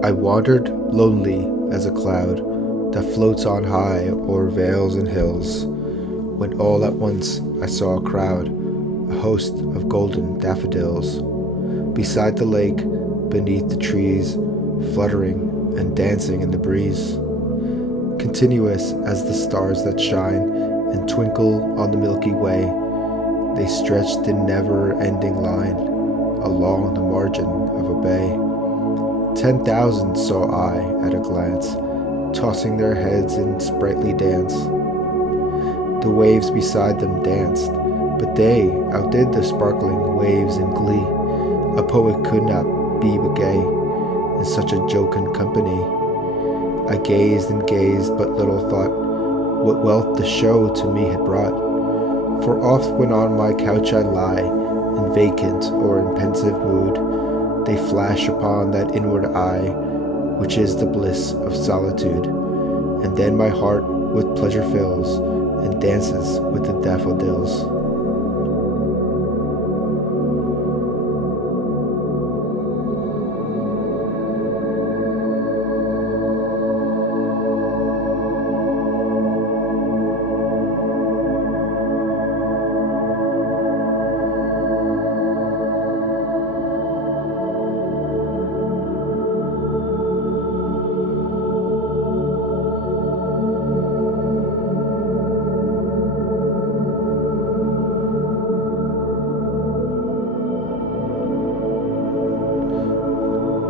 I wandered lonely as a cloud that floats on high o'er vales and hills, when all at once I saw a crowd, a host of golden daffodils, beside the lake, beneath the trees, fluttering and dancing in the breeze. Continuous as the stars that shine and twinkle on the Milky Way, they stretched in never-ending line along the margin of a bay. 10,000 saw I at a glance, tossing their heads in sprightly dance. The waves beside them danced, but they outdid the sparkling waves in glee. A poet could not be but gay in such a jocund company. I gazed and gazed, but little thought what wealth the show to me had brought. For oft when on my couch I lie, in vacant or in pensive mood, they flash upon that inward eye, which is the bliss of solitude. And then my heart with pleasure fills, and dances with the daffodils.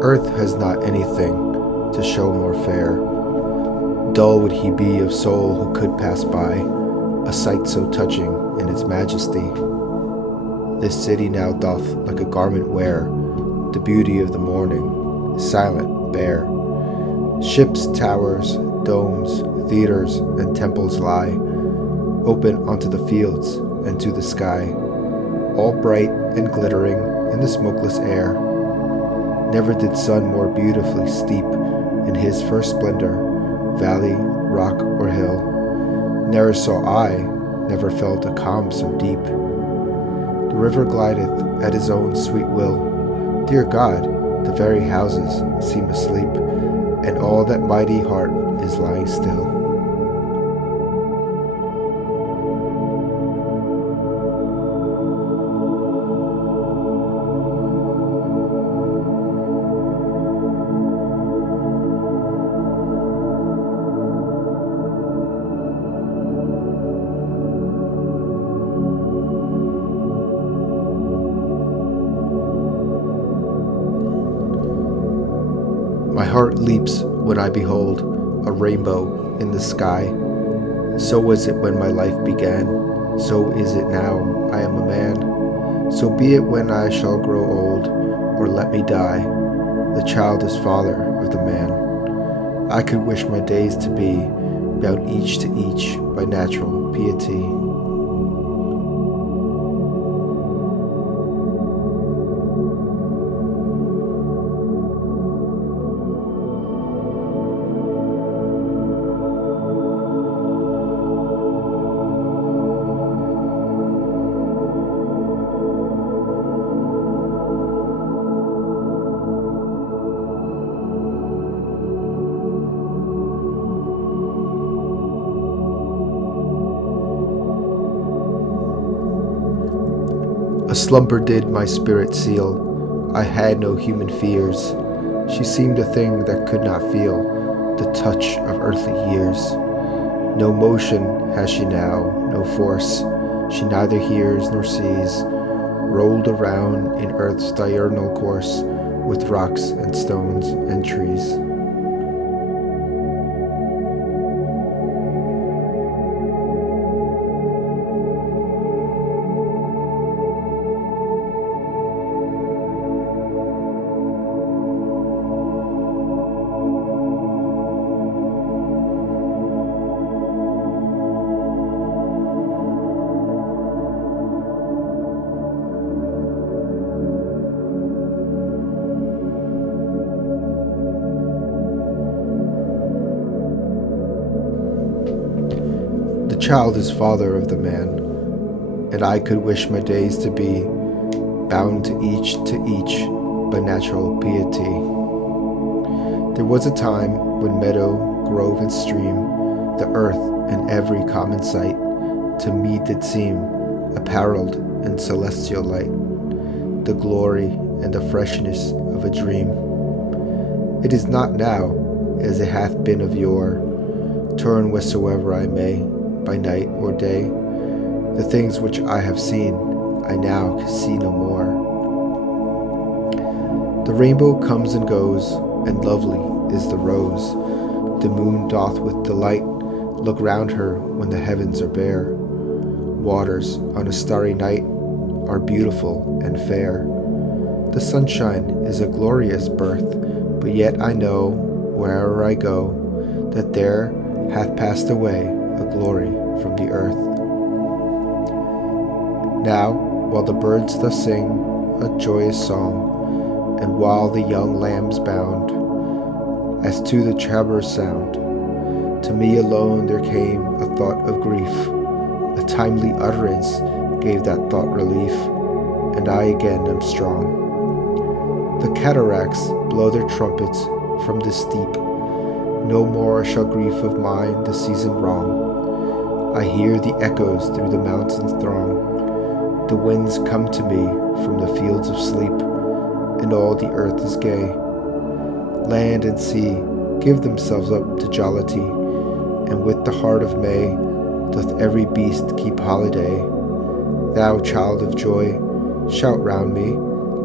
Earth has not anything to show more fair. Dull would he be of soul who could pass by a sight so touching in its majesty. This city now doth like a garment wear the beauty of the morning, silent, bare. Ships, towers, domes, theaters, and temples lie open onto the fields and to the sky, all bright and glittering in the smokeless air. Never did sun more beautifully steep in his first splendor valley, rock, or hill. Ne'er saw I, never felt a calm so deep. The river glideth at his own sweet will. Dear God, the very houses seem asleep, and all that mighty heart is lying still. My heart leaps when I behold a rainbow in the sky. So was it when my life began, so is it now I am a man. So be it when I shall grow old, or let me die, the child is father of the man. I could wish my days to be bound each to each by natural piety. A slumber did my spirit seal. I had no human fears. She seemed a thing that could not feel the touch of earthly years. No motion has she now, no force. She neither hears nor sees. Rolled around in earth's diurnal course, with rocks and stones and trees. The child is father of the man, and I could wish my days to be bound to each by natural piety. There was a time when meadow, grove, and stream, the earth and every common sight, to me did seem apparelled in celestial light, the glory and the freshness of a dream. It is not now, as it hath been of yore. Turn wheresoever I may, by night or day, the things which I have seen, I now can see no more. The rainbow comes and goes, and lovely is the rose. The moon doth with delight look round her when the heavens are bare. Waters on a starry night are beautiful and fair. The sunshine is a glorious birth, but yet I know, where'er I go, that there hath passed away a glory from the earth. Now, while the birds thus sing a joyous song, and while the young lambs bound, as to the tabor's sound, to me alone there came a thought of grief. A timely utterance gave that thought relief, and I again am strong. The cataracts blow their trumpets from the steep. No more shall grief of mine the season wrong. I hear the echoes through the mountains throng. The winds come to me from the fields of sleep, and all the earth is gay. Land and sea give themselves up to jollity, and with the heart of May doth every beast keep holiday. Thou child of joy, shout round me,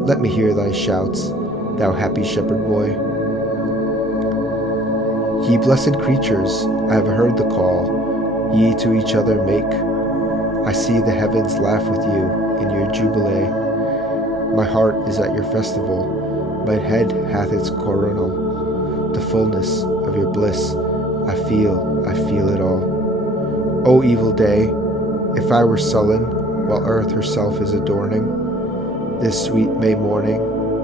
let me hear thy shouts, thou happy shepherd boy. Ye blessed creatures, I have heard the call, ye to each other make. I see the heavens laugh with you in your jubilee. My heart is at your festival, my head hath its coronal. The fullness of your bliss, I feel it all. O evil day, if I were sullen while earth herself is adorning, this sweet May morning,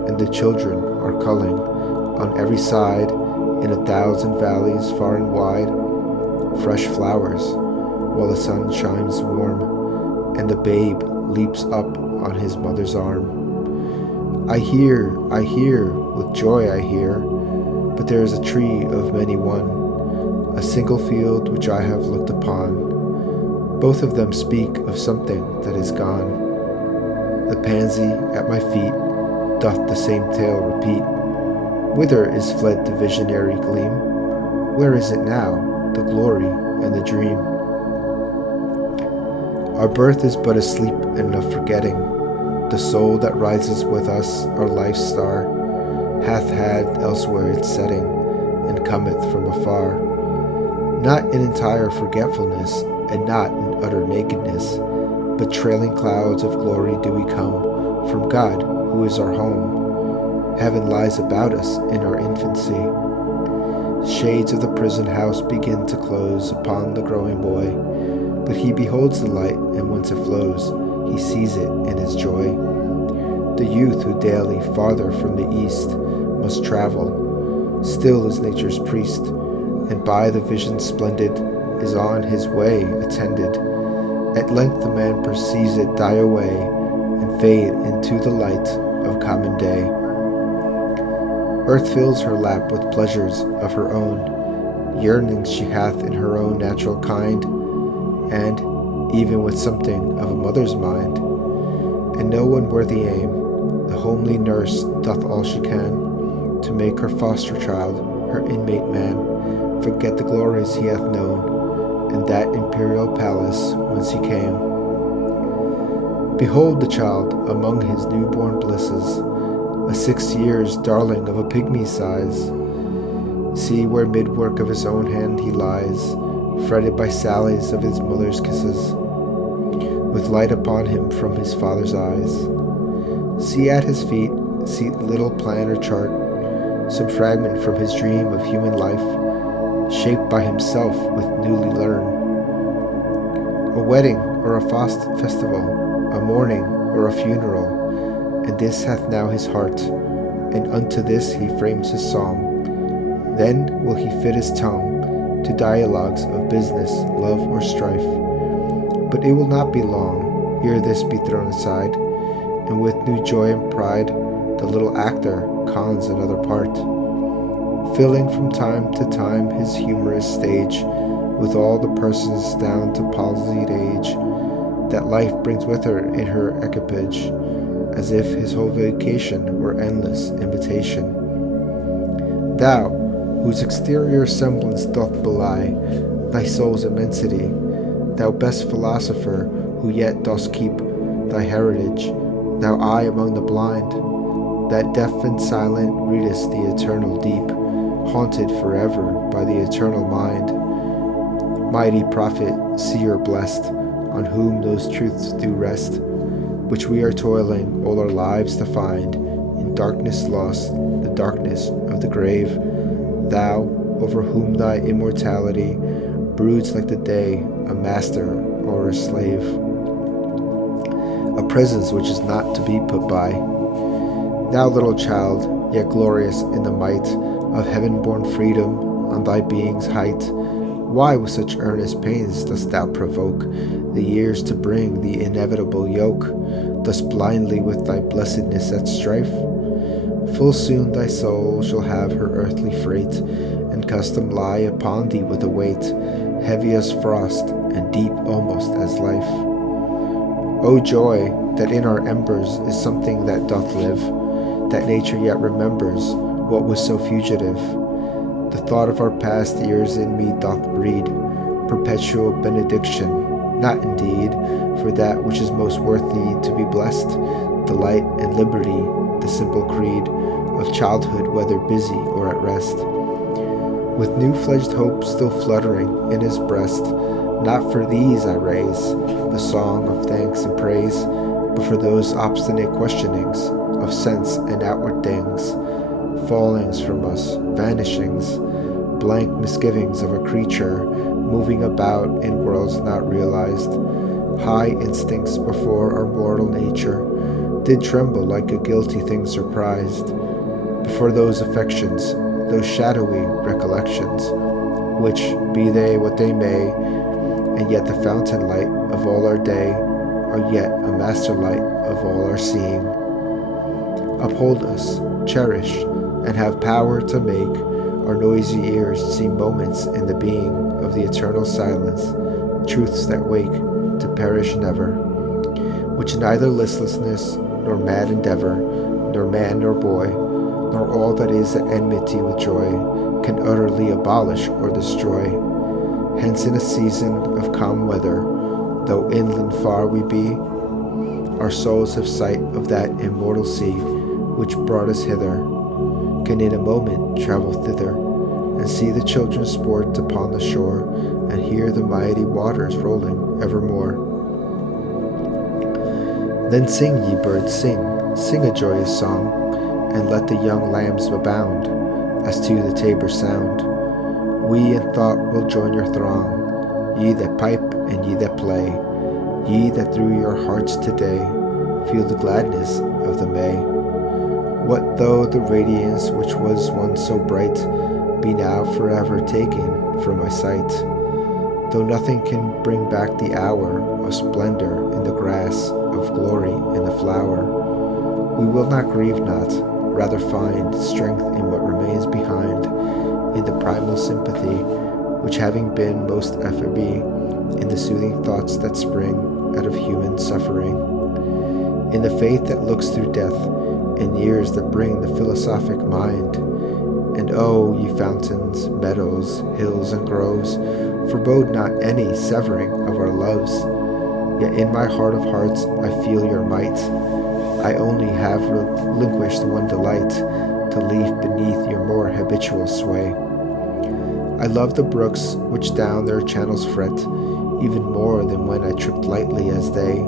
and the children are culling on every side, in 1,000 valleys far and wide, fresh flowers, while the sun shines warm, and the babe leaps up on his mother's arm. I hear, with joy I hear, but there is a tree of many one, a single field which I have looked upon. Both of them speak of something that is gone. The pansy at my feet doth the same tale repeat. Whither is fled the visionary gleam? Where is it now, the glory and the dream? Our birth is but a sleep and a forgetting. The soul that rises with us, our life's star, hath had elsewhere its setting, and cometh from afar. Not in entire forgetfulness, and not in utter nakedness, but trailing clouds of glory do we come from God, who is our home. Heaven lies about us in our infancy. Shades of the prison house begin to close upon the growing boy, but he beholds the light, and whence it flows, he sees it in his joy. The youth who daily farther from the east must travel, still is nature's priest, and by the vision splendid is on his way attended. At length the man perceives it die away, and fade into the light of common day. Earth fills her lap with pleasures of her own, yearnings she hath in her own natural kind, and even with something of a mother's mind. And no unworthy aim, the homely nurse doth all she can to make her foster child, her inmate man, forget the glories he hath known, and that imperial palace whence he came. Behold the child among his newborn blisses, a 6 years darling of a pygmy's size. See where mid-work of his own hand he lies, fretted by sallies of his mother's kisses, with light upon him from his father's eyes. See at his feet, see little plan or chart, some fragment from his dream of human life, shaped by himself with newly learned. A wedding or a festival, a mourning or a funeral, and this hath now his heart, and unto this he frames his song. Then will he fit his tongue to dialogues of business, love, or strife. But it will not be long ere this be thrown aside, and with new joy and pride the little actor cons another part. filling from time to time his humorous stage with all the persons down to palsied age that life brings with her in her equipage, as if his whole vacation were endless imitation. Thou, whose exterior semblance doth belie thy soul's immensity, thou best philosopher, who yet dost keep thy heritage, thou eye among the blind, that deaf and silent readest the eternal deep, haunted forever by the eternal mind. Mighty prophet, seer blessed, on whom those truths do rest, which we are toiling all our lives to find, in darkness lost, the darkness of the grave, thou, over whom thy immortality broods like the day, a master or a slave, a presence which is not to be put by. Thou little child, yet glorious in the might of heaven-born freedom on thy being's height, why with such earnest pains dost thou provoke the years to bring the inevitable yoke, thus blindly with thy blessedness at strife? Full soon thy soul shall have her earthly freight, and custom lie upon thee with a weight heavy as frost and deep almost as life. O joy, that in our embers is something that doth live, that nature yet remembers what was so fugitive. The thought of our past years in me doth breed perpetual benediction, not indeed for that which is most worthy to be blessed, delight and liberty, the simple creed of childhood, whether busy or at rest. With new-fledged hope still fluttering in his breast, not for these I raise the song of thanks and praise, but for those obstinate questionings of sense and outward things, fallings from us, vanishings, blank misgivings of a creature moving about in worlds not realized. High instincts before our mortal nature did tremble like a guilty thing surprised, before those affections, those shadowy recollections, which, be they what they may, and yet the fountain light of all our day, are yet a master light of all our seeing. Uphold us, cherish, and have power to make our noisy ears see moments in the being of the eternal silence, truths that wake to perish never, which neither listlessness, nor mad endeavor, nor man nor boy, nor all that is at enmity with joy, can utterly abolish or destroy. Hence in a season of calm weather, though inland far we be, our souls have sight of that immortal sea which brought us hither, can in a moment travel thither, and see the children sport upon the shore, and hear the mighty waters rolling evermore. Then sing, ye birds, sing a joyous song, and let the young lambs abound, as to the tabor sound. We in thought will join your throng, ye that pipe and ye that play, ye that through your hearts today feel the gladness of the May. What though the radiance which was once so bright be now forever taken from my sight? Though nothing can bring back the hour of splendor in the grass, of glory in the flower, we will not grieve not, rather find strength in what remains behind, in the primal sympathy, which having been most effervescent in the soothing thoughts that spring out of human suffering, in the faith that looks through death, in years that bring the philosophic mind. And oh, ye fountains, meadows, hills, and groves, forebode not any severing of our loves. Yet in my heart of hearts I feel your might. I only have relinquished one delight, to leave beneath your more habitual sway. I love the brooks which down their channels fret, even more than when I tripped lightly as they.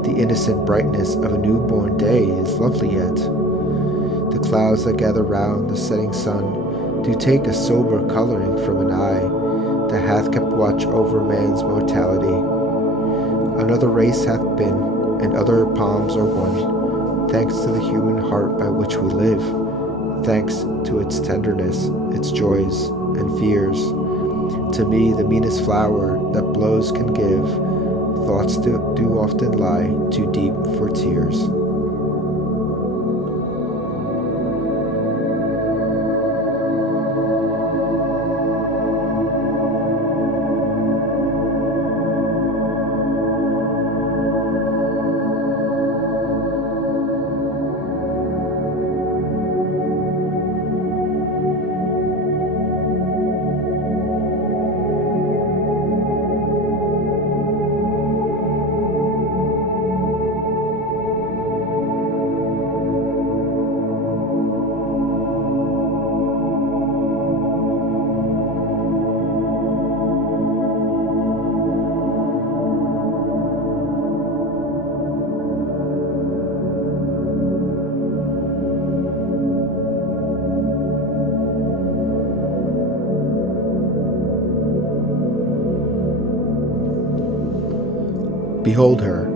The innocent brightness of a newborn day is lovely yet. The clouds that gather round the setting sun do take a sober coloring from an eye that hath kept watch over man's mortality. Another race hath been, and other palms are won, thanks to the human heart by which we live, thanks to its tenderness, its joys, and fears. To me the meanest flower that blows can give, thoughts do often lie too deep for tears. Behold her,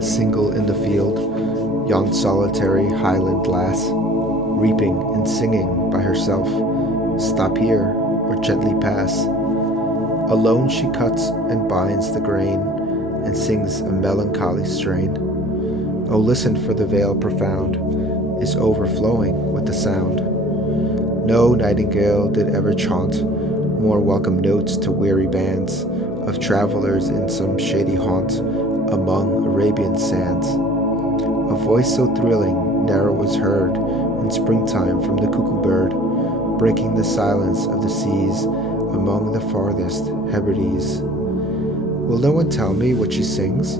single in the field, yon solitary highland lass, reaping and singing by herself. Stop here, or gently pass. Alone she cuts and binds the grain, and sings a melancholy strain. Oh, listen, for the vale profound is overflowing with the sound. No nightingale did ever chaunt more welcome notes to weary bands of travelers in some shady haunt among Arabian sands. A voice so thrilling ne'er was heard in springtime from the cuckoo bird, breaking the silence of the seas among the farthest Hebrides. Will no one tell me what she sings?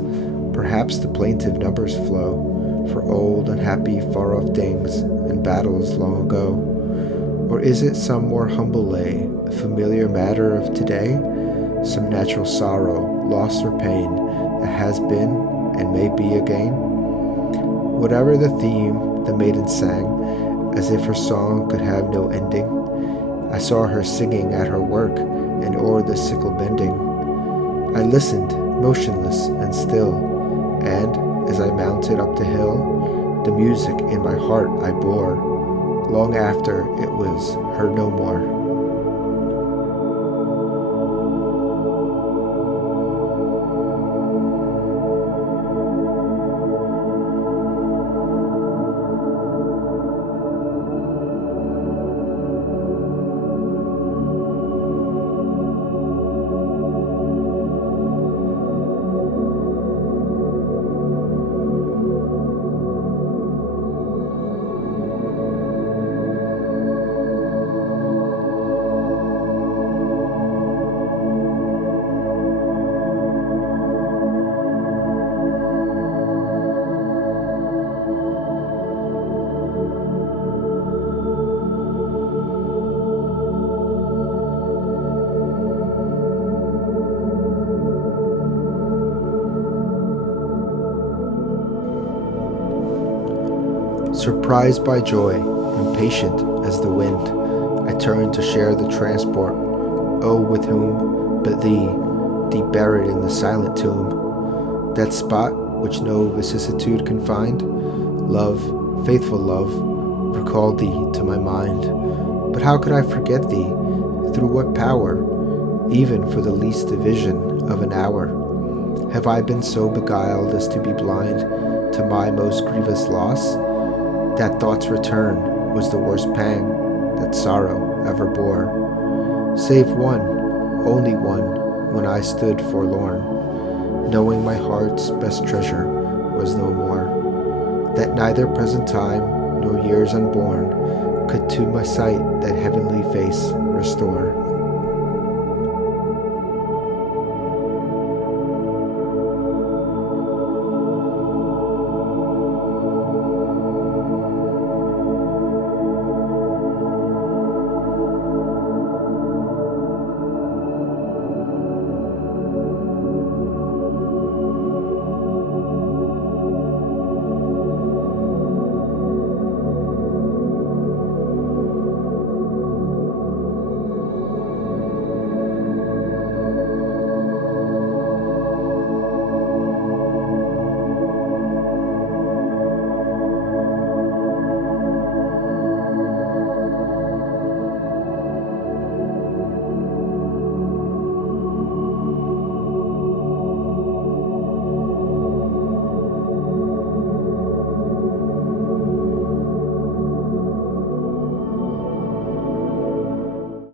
Perhaps the plaintive numbers flow for old unhappy far-off dings and battles long ago. Or is it some more humble lay, a familiar matter of today? Some natural sorrow, loss or pain that has been and may be again? Whatever the theme, the maiden sang, as if her song could have no ending. I saw her singing at her work, and o'er the sickle bending. I listened, motionless and still, and as I mounted up the hill, the music in my heart I bore, long after it was heard no more. Surprised by joy, impatient as the wind, I turn to share the transport. Oh, with whom but thee, deep buried in the silent tomb, that spot which no vicissitude can find? Love, faithful love, recalled thee to my mind. But how could I forget thee? Through what power? Even for the least division of an hour. Have I been so beguiled as to be blind to my most grievous loss? That thought's return was the worst pang that sorrow ever bore. Save one, only one, when I stood forlorn, knowing my heart's best treasure was no more, that neither present time nor years unborn could to my sight that heavenly face restore.